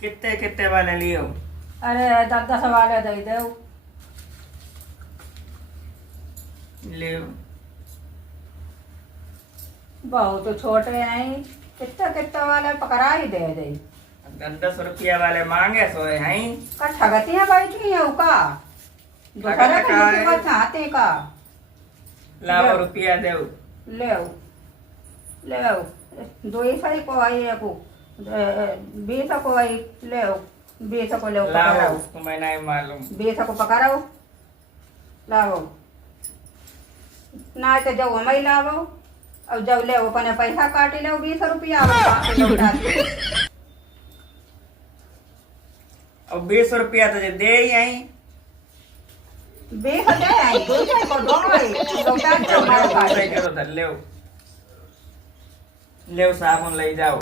कितने कितने वाले लियो? अरे 10-10 वाले दे दो। लियो। बहुत छोटे हैं, कितने कितने वाले पकड़ा ही दे दे। 10-10 रुपया वाले मांगे सो हैं। का ठगतियां बैठी है का दूसरा ठगत का किसी है। का चाहते का लाओ रुपया दे। ले ले दो ही सही को आई को 20 को आई ले 20 को ले लाओ पकड़ाओ, तुम्हें नहीं मालूम। 20 को पकड़ाओ लाओ ना तो जब हमें लाओ अब जब ले अपने पैसा काट ले 20 रुपया अब 20 रुपया तो दे ही आई। 20 दे आई 2 को दो आई लौटा के मार सही करो धर ले। ले साबुन ले जाओ।